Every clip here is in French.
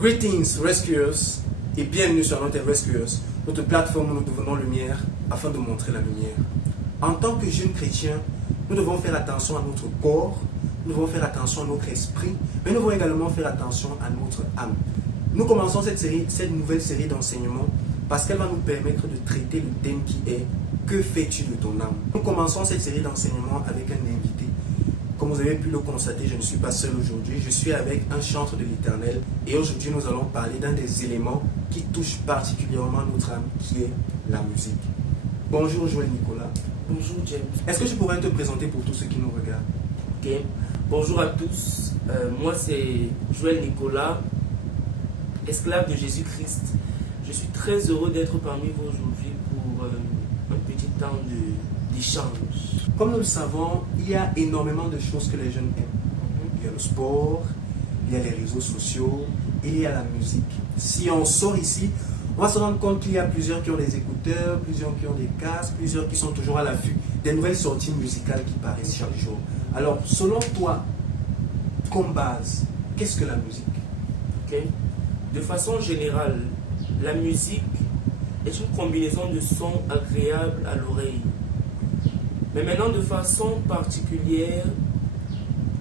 Greetings Rescuers et bienvenue sur Anointed Rescuers, notre plateforme où nous devenons lumière afin de montrer la lumière. En tant que jeunes chrétiens, nous devons faire attention à notre corps, nous devons faire attention à notre esprit, mais nous devons également faire attention à notre âme. Nous commençons cette nouvelle série d'enseignements parce qu'elle va nous permettre de traiter le thème qui est « Que fais-tu de ton âme ?» Nous commençons cette série d'enseignements avec un invité. Comme vous avez pu le constater, je ne suis pas seul aujourd'hui, je suis avec un chantre de l'Éternel et aujourd'hui nous allons parler d'un des éléments qui touche particulièrement notre âme, qui est la musique. Bonjour Joël Nicolas. Bonjour James. Est-ce que je pourrais te présenter pour tous ceux qui nous regardent? Ok. Bonjour à tous. Moi c'est Joël Nicolas, esclave de Jésus-Christ. Je suis très heureux d'être parmi vous aujourd'hui pour un petit temps d'échange. Comme nous le savons, il y a énormément de choses que les jeunes aiment. Il y a le sport, il y a les réseaux sociaux, et il y a la musique. Si on sort ici, on va se rendre compte qu'il y a plusieurs qui ont des écouteurs, plusieurs qui ont des casques, plusieurs qui sont toujours à l'affût des nouvelles sorties musicales qui paraissent chaque jour. Alors, selon toi, comme base, qu'est-ce que la musique? Okay. De façon générale, la musique est une combinaison de sons agréables à l'oreille. Mais maintenant, de façon particulière,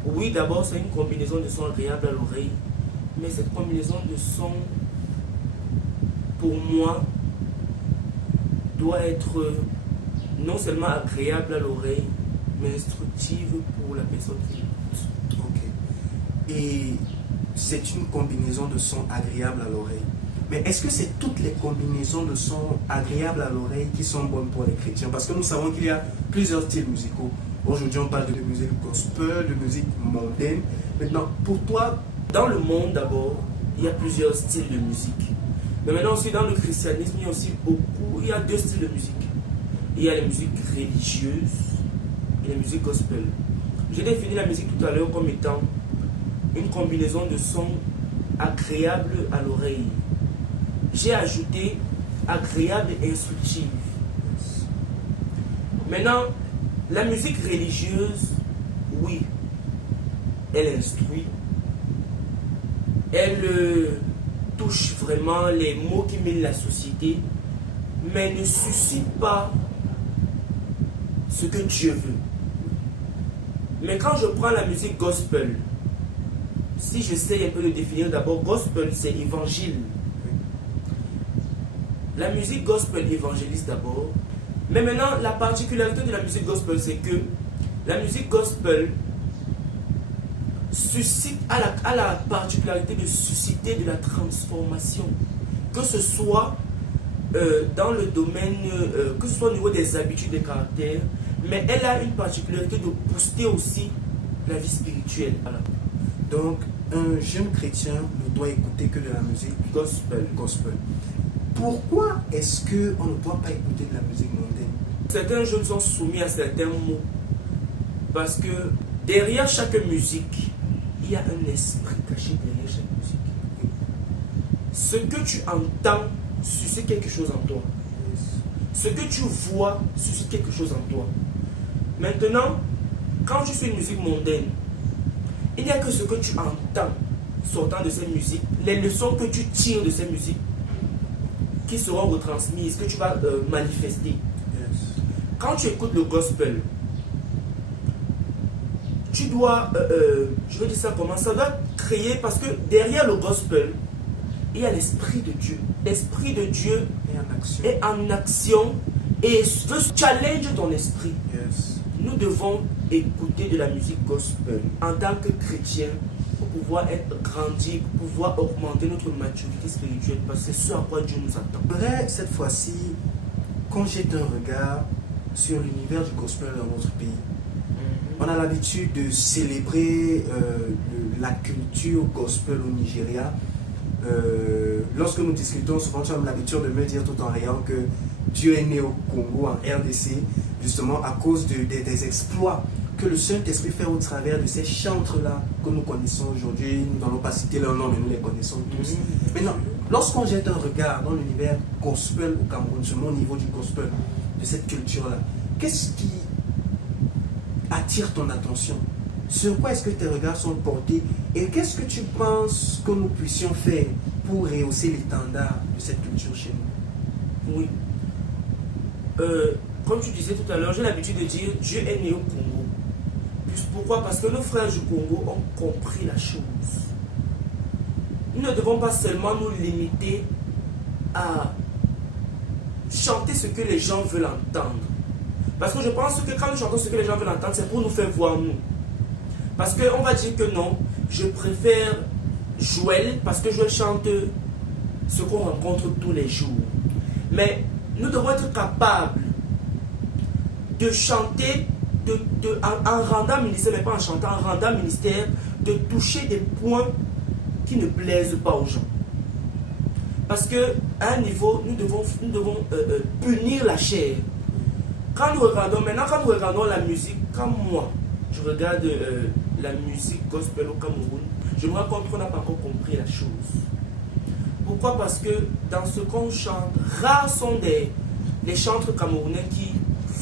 oui, d'abord, c'est une combinaison de sons agréables à l'oreille. Mais cette combinaison de sons, pour moi, doit être non seulement agréable à l'oreille, mais instructive pour la personne qui l'écoute. Ok. Et c'est une combinaison de sons agréables à l'oreille. Mais est-ce que c'est toutes les combinaisons de sons agréables à l'oreille qui sont bonnes pour les chrétiens? Parce que nous savons qu'il y a plusieurs styles musicaux. Aujourd'hui, on parle de musique gospel, de musique mondaine. Maintenant, pour toi, dans le monde d'abord, il y a plusieurs styles de musique. Mais maintenant aussi dans le christianisme, il y a deux styles de musique. Il y a les musiques religieuses et les musiques gospel. J'ai défini la musique tout à l'heure comme étant une combinaison de sons agréables à l'oreille. J'ai ajouté agréable et instructive. Maintenant, la musique religieuse, oui, elle instruit. Elle touche vraiment les maux qui mènent la société, mais ne suscite pas ce que Dieu veut. Mais quand je prends la musique gospel, si j'essaie un peu de définir d'abord, gospel c'est évangile. La musique gospel évangélise d'abord. Mais maintenant, la particularité de la musique gospel, c'est que la musique gospel suscite, a la particularité de susciter de la transformation. Que ce soit dans le domaine, que ce soit au niveau des habitudes, des caractères, mais elle a une particularité de booster aussi la vie spirituelle. Voilà. Donc, un jeune chrétien ne doit écouter que de la musique gospel. Pourquoi est-ce qu'on ne doit pas écouter de la musique mondaine? Certains jeunes sont soumis à certains mots. Parce que derrière chaque musique, il y a un esprit caché derrière chaque musique. Ce que tu entends suscite quelque chose en toi. Ce que tu vois suscite quelque chose en toi. Maintenant, quand tu fais une musique mondaine, il n'y a que ce que tu entends sortant de cette musique, les leçons que tu tires de cette musique, qui seront retransmises, que tu vas manifester. Yes. Quand tu écoutes le gospel, tu dois, je veux dire ça comment, ça doit créer, parce que derrière le gospel, il y a l'Esprit de Dieu. L'Esprit de Dieu est en action et veut challenge ton esprit. Yes. Nous devons écouter de la musique gospel en tant que chrétien, pour pouvoir être grandi, pour pouvoir augmenter notre maturité spirituelle, parce que c'est ce à quoi Dieu nous attend. J'aimerais cette fois-ci qu'on jette un regard sur l'univers du gospel dans notre pays. On a l'habitude de célébrer la culture gospel au Nigeria. Lorsque nous discutons, souvent tu as l'habitude de me dire tout en riant que Dieu est né au Congo, en RDC, justement à cause des exploits que le Saint-Esprit fait au travers de ces chantres-là que nous connaissons aujourd'hui. Nous n'allons pas citer leurs noms, mais nous les connaissons tous. Maintenant, lorsqu'on jette un regard dans l'univers gospel au Cameroun, seulement au niveau du gospel, de cette culture-là, qu'est-ce qui attire ton attention? Sur quoi est-ce que tes regards sont portés et qu'est-ce que tu penses que nous puissions faire pour rehausser l'étendard de cette culture chez nous? Oui. Comme tu disais tout à l'heure, j'ai l'habitude de dire Dieu est né au Congo. Pourquoi? Parce que nos frères du Congo ont compris la chose. Nous ne devons pas seulement nous limiter à chanter ce que les gens veulent entendre. Parce que je pense que quand nous chantons ce que les gens veulent entendre, c'est pour nous faire voir nous. Parce qu'on va dire que non, je préfère Joël parce que Joël chante ce qu'on rencontre tous les jours. Mais nous devons être capables de chanter en rendant ministère, mais pas en chantant, en rendant ministère, de toucher des points qui ne plaisent pas aux gens. Parce qu'à un niveau, nous devons punir la chair. Quand nous regardons la musique, comme moi, je regarde la musique gospel au Cameroun, je me rends compte qu'on n'a pas encore compris la chose. Pourquoi? Parce que dans ce qu'on chante, rares sont les chantres camerounais qui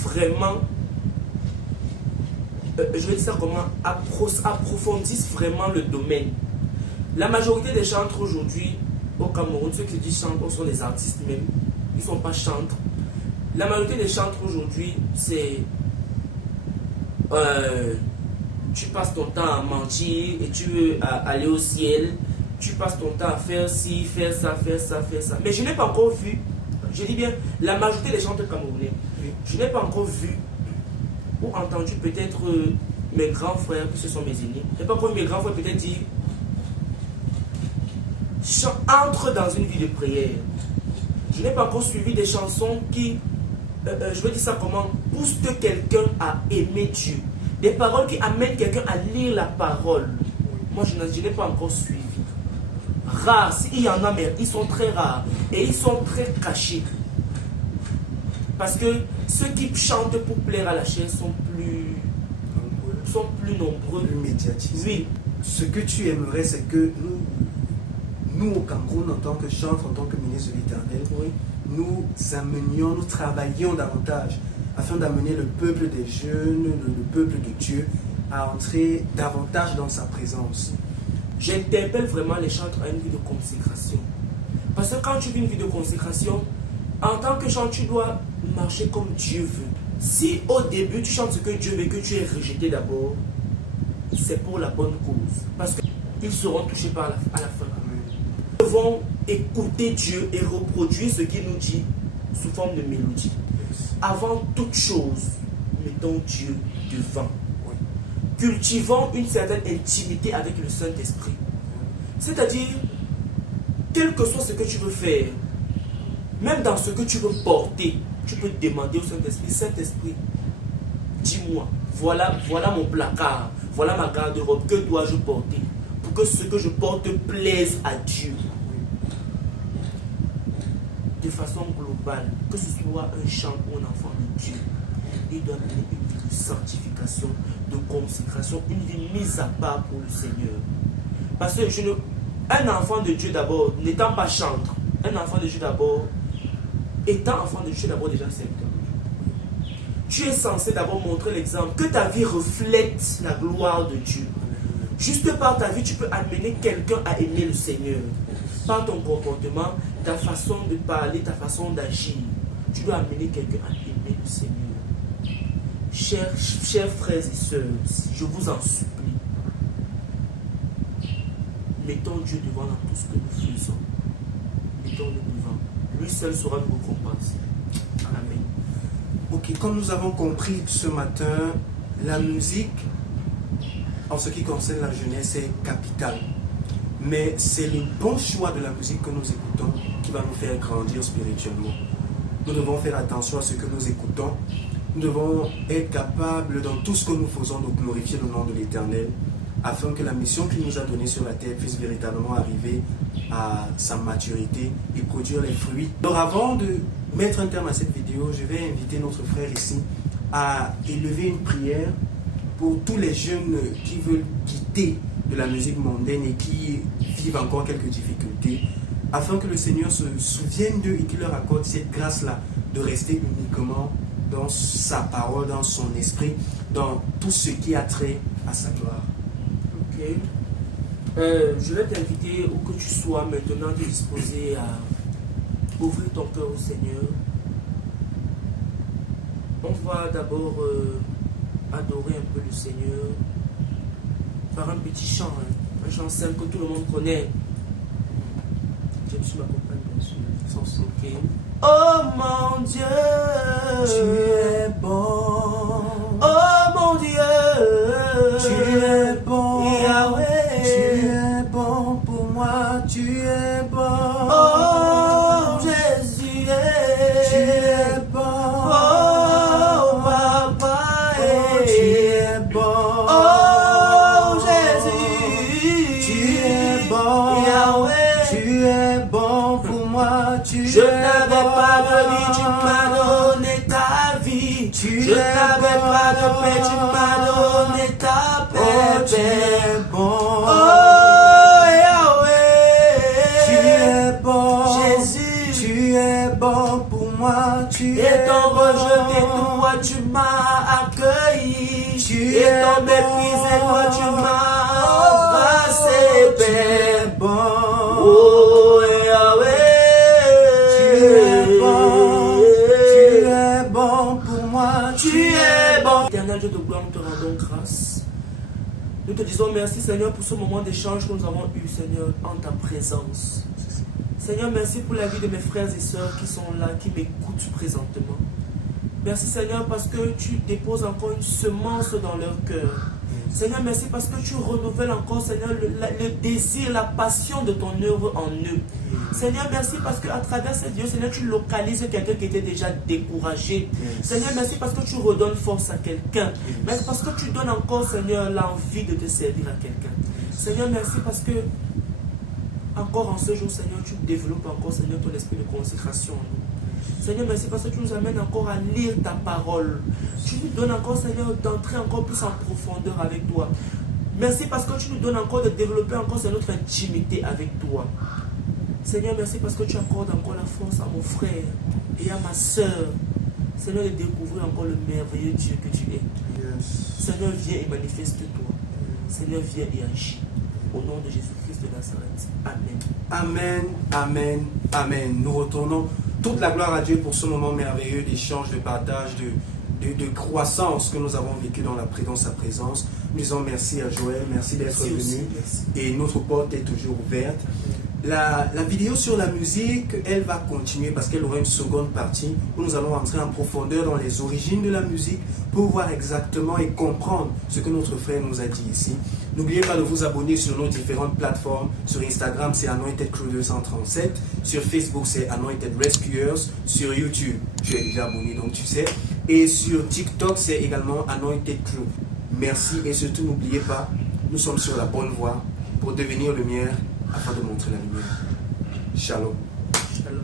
vraiment, je vais dire ça comment, approfondissent vraiment le domaine. La majorité des chantres aujourd'hui au Cameroun, ceux qui disent chantres sont des artistes même, ils ne sont pas chantres. La majorité des chantres aujourd'hui, c'est tu passes ton temps à mentir et tu veux aller au ciel. Tu passes ton temps à faire ci, faire ça, faire ça, faire ça. Mais je n'ai pas encore vu, je dis bien, la majorité des chanteurs camerounais, je n'ai pas encore vu ou entendu peut-être mes grands frères, qui ce sont mes aînés, je n'ai pas encore vu mes grands frères peut-être dire entre dans une vie de prière. Je n'ai pas encore suivi des chansons qui, je veux dire ça comment, poussent quelqu'un à aimer Dieu. Des paroles qui amènent quelqu'un à lire la parole. Moi, je n'ai pas encore suivi. Rares, s'il y en a, mais ils sont très rares. Et ils sont très cachés. Parce que ceux qui chantent pour plaire à la chair sont plus nombreux. Plus médiatisés. Oui. Ce que tu aimerais, c'est que nous au Cameroun, en tant que chantres, en tant que ministre de l'Éternel, Oui. nous travaillions davantage afin d'amener le peuple des jeunes, le peuple de Dieu, à entrer davantage dans sa présence. J'interpelle vraiment les chantres à une vie de consécration. Parce que quand tu vis une vie de consécration, en tant que chanteur, tu dois marcher comme Dieu veut. Si au début tu chantes ce que Dieu veut, que tu es rejeté d'abord, c'est pour la bonne cause. Parce qu'ils seront touchés à la fin. Nous devons écouter Dieu et reproduire ce qu'il nous dit sous forme de mélodie. Avant toute chose, mettons Dieu devant. Cultivons une certaine intimité avec le Saint-Esprit. C'est-à-dire, quel que soit ce que tu veux faire, même dans ce que tu veux porter, tu peux demander au Saint-Esprit, Saint-Esprit, dis-moi, voilà mon placard, voilà ma garde-robe, que dois-je porter pour que ce que je porte plaise à Dieu. De façon globale, que ce soit un chant ou un enfant de Dieu, il doit mener une vie de sanctification, de consécration, une vie mise à part pour le Seigneur. Parce que un enfant de Dieu d'abord, n'étant pas chantre, un enfant de Dieu d'abord, étant enfant de Dieu d'abord déjà serviteur de Dieu. Tu es censé d'abord montrer l'exemple, que ta vie reflète la gloire de Dieu. Juste par ta vie, tu peux amener quelqu'un à aimer le Seigneur. Par ton comportement, ta façon de parler, ta façon d'agir, tu dois amener quelqu'un à aimer le Seigneur. Chers frères et sœurs, je vous en supplie, mettons Dieu devant dans tout ce que nous faisons. Mettons-le devant. Lui seul sera nous récompenser. Amen. Ok, comme nous avons compris ce matin, la musique, en ce qui concerne la jeunesse, est capitale. Mais c'est le bon choix de la musique que nous écoutons qui va nous faire grandir spirituellement. Nous devons faire attention à ce que nous écoutons. Nous devons être capables, dans tout ce que nous faisons, de glorifier le nom de l'Éternel, afin que la mission qu'il nous a donnée sur la terre puisse véritablement arriver à sa maturité et produire les fruits. Alors avant de mettre un terme à cette vidéo, je vais inviter notre frère ici à élever une prière pour tous les jeunes qui veulent quitter de la musique mondaine et qui vivent encore quelques difficultés, afin que le Seigneur se souvienne d'eux et qu'il leur accorde cette grâce-là de rester uniquement dans sa parole, dans son esprit, dans tout ce qui a trait à sa gloire. Ok. Je vais t'inviter où que tu sois maintenant de disposer à ouvrir ton cœur au Seigneur. On va d'abord adorer un peu le Seigneur par un petit chant, un chant simple que tout le monde connaît. James m'accompagne bien sûr. Sans ok. Oh mon Dieu, Tu es bon. oh mon Dieu, Tu es bon. Yahweh. Tu es bon pour moi. Tu es bon. Oh Jésus, Tu es bon. oh Papa, Oh, tu es bon. oh Jésus, Tu es bon. Yahweh. Tu es bon pour moi. Tu Je es n'avais bon. pas de vie, tu m'as donné ta vie. Tu Je es n'avais bon. pas de paix, tu m'as donné ta paix. Oh, tu es bon. Oh Yahweh, Tu es bon. Jésus, Tu es bon pour moi. Tu es étant bon. rejeté, toi tu m'as accueilli. Tu Étant es méprisé, bon. toi tu m'as embrassé, Tu es Père. bon. Oh Yahweh, Tu es bon. Tu es bon pour moi. Tu es bon. Éternel Dieu de gloire, nous te rendons grâce. Nous te disons merci Seigneur pour ce moment d'échange que nous avons eu Seigneur en ta présence. Seigneur, merci pour la vie de mes frères et sœurs qui sont là, qui m'écoutent présentement. Merci Seigneur parce que tu déposes encore une semence dans leur cœur. Seigneur, merci parce que tu renouvelles encore, Seigneur, le désir, la passion de ton œuvre en eux. Seigneur, merci parce qu'à travers cette vidéo, Seigneur, tu localises quelqu'un qui était déjà découragé. Seigneur, merci parce que tu redonnes force à quelqu'un. Merci parce que tu donnes encore, Seigneur, l'envie de te servir à quelqu'un. Seigneur, merci parce que encore en ce jour, Seigneur, tu développes encore, Seigneur, ton esprit de consécration en nous. Seigneur, merci parce que tu nous amènes encore à lire ta parole. Tu nous donnes encore, Seigneur, d'entrer encore plus en profondeur avec toi. Merci parce que tu nous donnes encore de développer encore, Seigneur, notre intimité avec toi. Seigneur, merci parce que tu accordes encore la force à mon frère et à ma soeur. Seigneur, de découvrir encore le merveilleux Dieu que tu es. Seigneur, viens et manifeste-toi. Seigneur, viens et agis. Au nom de Jésus-Christ de Nazareth. Amen. Amen, amen, amen. Nous retournons toute la gloire à Dieu pour ce moment merveilleux d'échange, de partage, de croissance que nous avons vécu dans sa présence. Nous disons merci à Joël, merci d'être venu. Et notre porte est toujours ouverte. La vidéo sur la musique, elle va continuer parce qu'elle aura une seconde partie où nous allons entrer en profondeur dans les origines de la musique pour voir exactement et comprendre ce que notre frère nous a dit ici. N'oubliez pas de vous abonner sur nos différentes plateformes. Sur Instagram, c'est Anointed Crew 237. Sur Facebook, c'est Anointed Rescuers. Sur YouTube, tu es déjà abonné, donc tu sais. Et sur TikTok, c'est également Anointed Crew. Merci et surtout, n'oubliez pas, nous sommes sur la bonne voie pour devenir lumière afin de montrer la lumière. Shalom. Shalom.